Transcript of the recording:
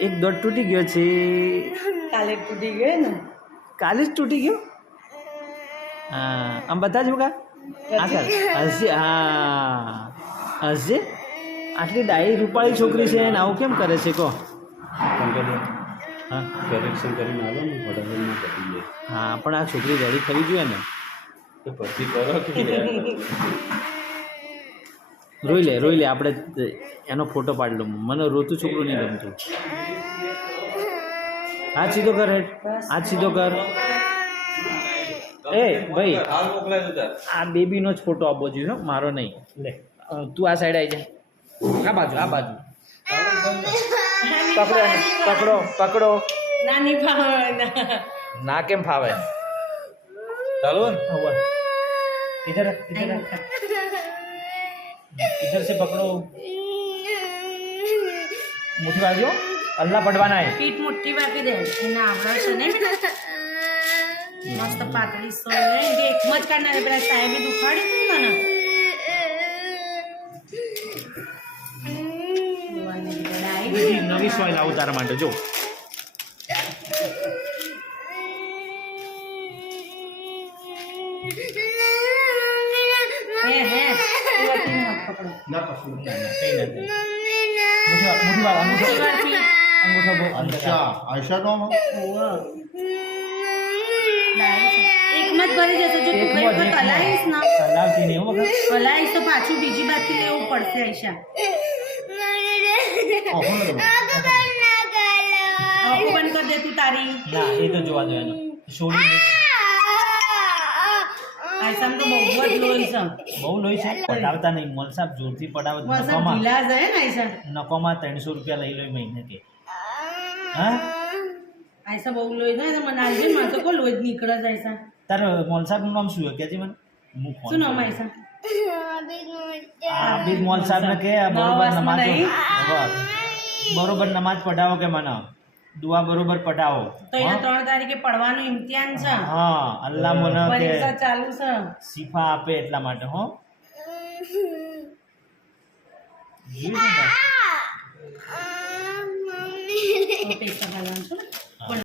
એક દોટ તૂટી ગયો છે. કાલે તૂટી ગયો ને. કાલે જ તૂટી ગયો. હા આમ બધા જ બકા હા સર હસજે. હા હસજે. આટલી ડાયી રૂપાળી છોકરી છે ને આવું કેમ કરે છે કહો. હા કરેક્શન કરીને આવો ને ફટાફટમાં પતી જાય. હા પણ આ છોકરી રેડી થવી જોઈએ ને. તો પછી કરો કે રોઈ લે આપણે એનો ફોટો પાડી લો. મને રોતું છોકરું નહીં ગમતું. હાથ સીધો કર હેઠ. હાથ સીધો કર. એ ભાઈ હાલ મોકલાય તો આ બેબીનો જ ફોટો આપવો જોઈએ હો, મારો નહીં. લે તું આ સાઈડ આવી જા. આ બાજુ આ બાજુ પકડો એને. પકડો પકડો. ના નહીં ફાવે ના કેમ ફાવે. ચાલો ને इधर इधर इधर से पकड़ो. मुट्ठी बाजू अल्लाह पटवाना है. પીઠ મુઠ્ઠી વાપી દે એના આવડા છે ને મસ્ત પાતળી સોય ને જે એકમ જ કાઢનારે પેલા સાહેબે દુખાડી તું મને બીજી નવી સોય લાવું તારા માટે જો. હે હે પકડો ના પકડું કઈ નથી. मुट्ठी वाला अंगूठा वो अच्छा ऐसा तो हम એકમ જ ભરી જશે જો તું કઈ વખત હલાવીશ ને સલાવતી નહીં હો મગર. હલાવીશ તો પાછું બીજી બાજુથી લેવું પડશે આયશા. આંખો બંધ કર દે તું તારી. ના એ તો જોવા દો એનો છોડી આયશામાં તો બહુ જ લોહી છે. બહુ લોહી છે. પડાવતા નહીં મોલ સાહેબ જોરથી પડાવે. વરસાદ નકોમાં ઢીલા જાય ને આયશા. નકોમાં 300 રૂપિયા લઈ લો મહિને કે. હા આયશા બહુ લોહી થાય ને મને આજે મને તો કોઈ લોહી જ નીકળે જ આયશા. તારે મોલ સાહેબનું નામ શું છે કહેજે મને. હું ફોન શું નામ આયશા? આબિદ મોલ સાહેબ ને કે બરોબર નમાજ બરોબર નમાજ પઢાવો કે મને દુઆ બરોબર પઢાવો. તો એને 3 તારીખે પડવાનું ઇમ્તિહાન છે. હા અલ્લાહ મને કે પરીક્ષા ચાલુ છે. શિફા આપે એટલા માટે હો. જોયું ને તારે? પૈસા ભરવાનું છે ને.